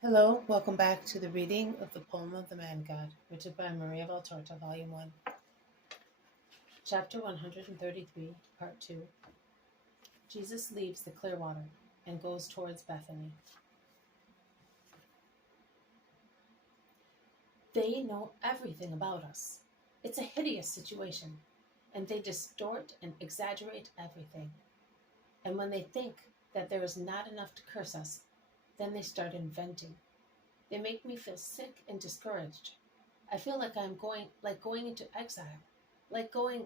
Hello, welcome back to the reading of the poem of the Man God, written by Maria Valtorta, Volume 1, Chapter 133, Part 2. Jesus leaves the clear water and goes towards Bethany. They know everything about us. It's a hideous situation, and they distort and exaggerate everything. And when they think that there is not enough to curse us, then they start inventing. They make me feel sick and discouraged. I feel like going into exile, like going,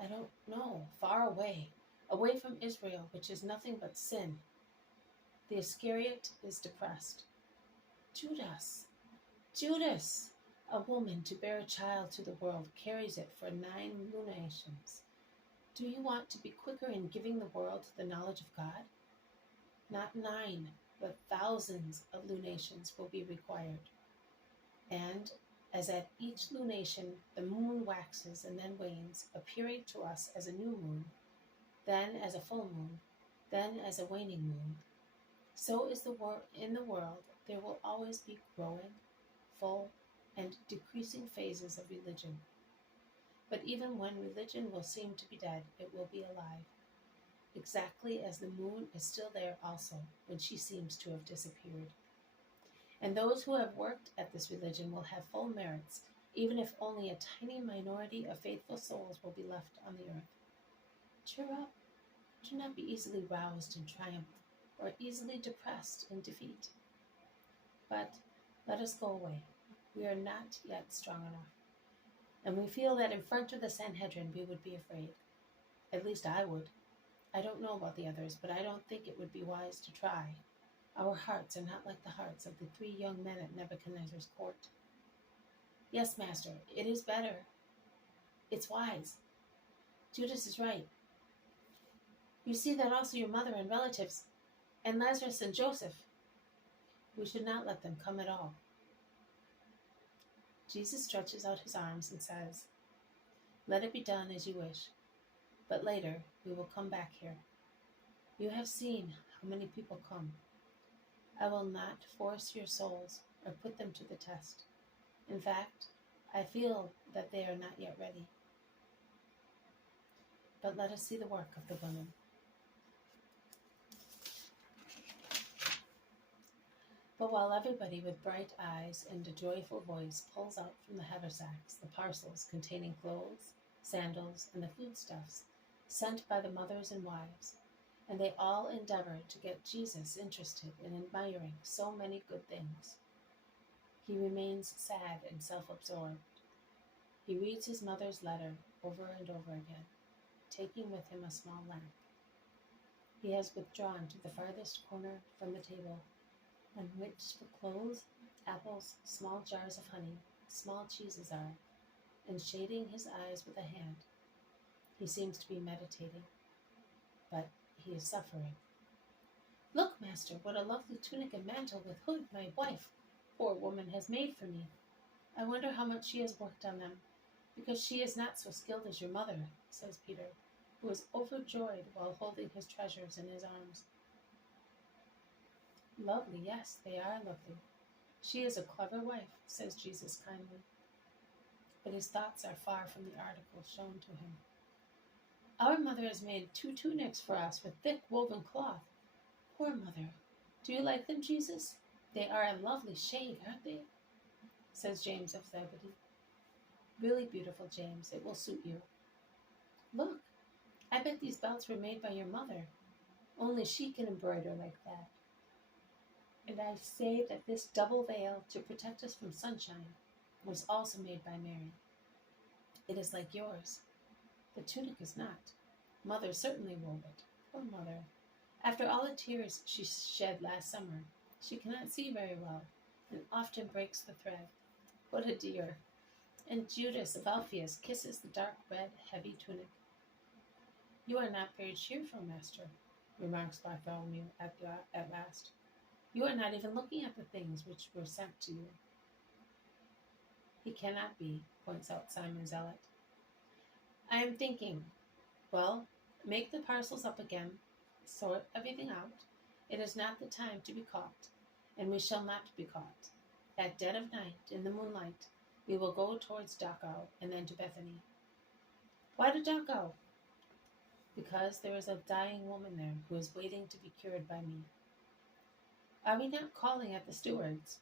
I don't know, far away from Israel, which is nothing but sin. The Iscariot is depressed. Judas, Judas, a woman to bear a child to the world carries it for 9 lunations. Do you want to be quicker in giving the world the knowledge of God? Not 9, but thousands of lunations will be required. And as at each lunation the moon waxes and then wanes, appearing to us as a new moon, then as a full moon, then as a waning moon, so is in the world there will always be growing, full, and decreasing phases of religion. But even when religion will seem to be dead, it will be alive, exactly as the moon is still there also when she seems to have disappeared. And those who have worked at this religion will have full merits, even if only a tiny minority of faithful souls will be left on the earth. Cheer up. Do not be easily roused in triumph, or easily depressed in defeat. But let us go away. We are not yet strong enough. And we feel that in front of the Sanhedrin we would be afraid. At least I would. I don't know about the others, but I don't think it would be wise to try. Our hearts are not like the hearts of the 3 young men at Nebuchadnezzar's court. Yes, master, it is better. It's wise. Judas is right. You see that also your mother and relatives, and Lazarus and Joseph. We should not let them come at all. Jesus stretches out his arms and says, "Let it be done as you wish, but later we will come back here. You have seen how many people come. I will not force your souls or put them to the test. In fact, I feel that they are not yet ready. But let us see the work of the women." But while everybody with bright eyes and a joyful voice pulls out from the haversacks the parcels containing clothes, sandals, and the foodstuffs sent by the mothers and wives, and they all endeavor to get Jesus interested in admiring so many good things, he remains sad and self-absorbed. He reads his mother's letter over and over again, taking with him a small lamp. He has withdrawn to the farthest corner from the table, on which the clothes, apples, small jars of honey, small cheeses are, and shading his eyes with a hand, he seems to be meditating, but he is suffering. "Look, master, what a lovely tunic and mantle with hood my wife, poor woman, has made for me. I wonder how much she has worked on them, because she is not so skilled as your mother," says Peter, who is overjoyed while holding his treasures in his arms. "Lovely, yes, they are lovely. She is a clever wife," says Jesus kindly. But his thoughts are far from the article shown to him. "Our mother has made 2 tunics for us with thick woven cloth. Poor mother. Do you like them, Jesus? They are a lovely shade, aren't they?" says James of Zebedee. "Really beautiful, James. It will suit you. Look, I bet these belts were made by your mother. Only she can embroider like that. And I say that this double veil to protect us from sunshine was also made by Mary. It is like yours. The tunic is not. Mother certainly wove it. Poor mother. After all the tears she shed last summer, she cannot see very well, and often breaks the thread. What a dear!" And Judas of Alphaeus kisses the dark red, heavy tunic. "You are not very cheerful, master," remarks Bartholomew at last. "You are not even looking at the things which were sent to you." "He cannot be," points out Simon Zealot. "I am thinking. Well, make the parcels up again, sort everything out. It is not the time to be caught. and we shall not be caught. At dead of night, in the moonlight, we will go towards Dachau and then to Bethany. Why to Dachau? Because there is a dying woman there who is waiting to be cured by me. Are we not calling at the stewards?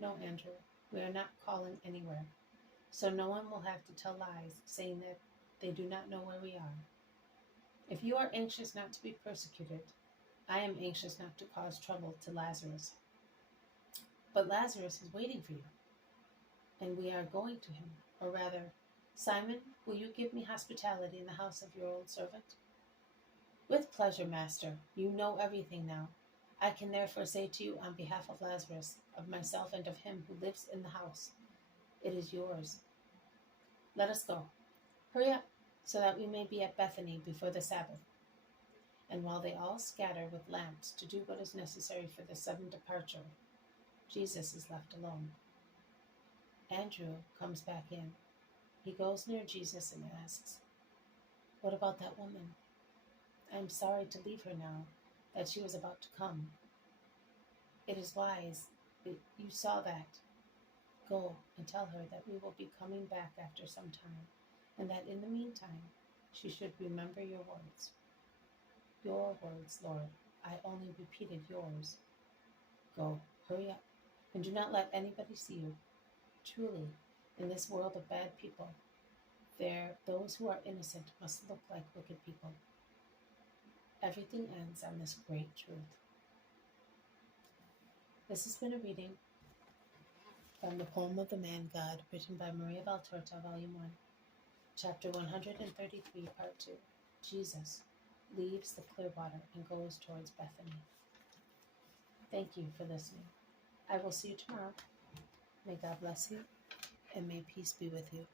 No, Andrew, we are not calling anywhere. So no one will have to tell lies, saying that they do not know where we are. If you are anxious not to be persecuted, I am anxious not to cause trouble to Lazarus. But Lazarus is waiting for you, and we are going to him. Or rather, Simon, will you give me hospitality in the house of your old servant? With pleasure, master. You know everything now. I can therefore say to you on behalf of Lazarus, of myself and of him who lives in the house, it is yours. Let us go. Hurry up, so that we may be at Bethany before the Sabbath. And while they all scatter with lamps to do what is necessary for the sudden departure, Jesus is left alone. Andrew comes back in. He goes near Jesus and asks, "What about that woman? I am sorry to leave her now that she was about to come. It is wise that you saw that. Go and tell her that we will be coming back after some time, and that in the meantime she should remember your words." Your words, Lord. I only repeated yours. Go, hurry up, and do not let anybody see you. Truly, in this world of bad people, those who are innocent must look like wicked people. Everything ends on this great truth. This has been a reading from the poem of the Man God, written by Maria Valtorta, Volume 1, Chapter 133, Part 2. Jesus leaves the Clearwater and goes towards Bethany. Thank you for listening. I will see you tomorrow. May God bless you, and may peace be with you.